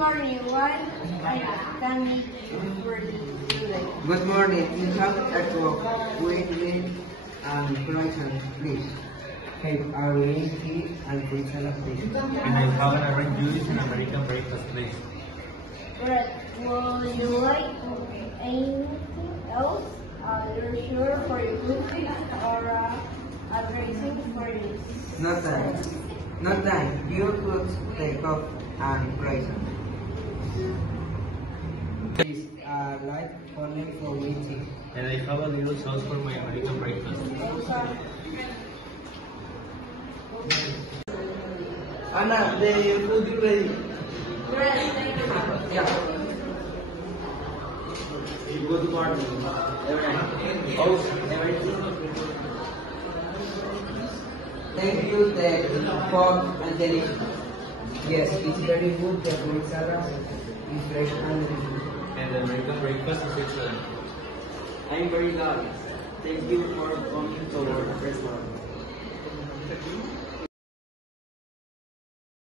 morning. What I can we do for you today? Good morning. We have a talk with me and croissant, please. Have a green tea and fruit salad, please. And I have an orange juice and American breakfast, please. Brett, would you like anything else? You're sure for your cookies or a dressing for this? No time. No time. You could take off and croissant. Please, light only for me tea. And I have a little sauce for my American breakfast. Anna, the food is ready. Brett, thank you. Yeah. Good morning. How's everything? Thank you, the pork and delicious. Yes, it's very good. The fruit salad is fresh and delicious. And the American breakfast is excellent. I'm very glad. Thank you for coming to our restaurant.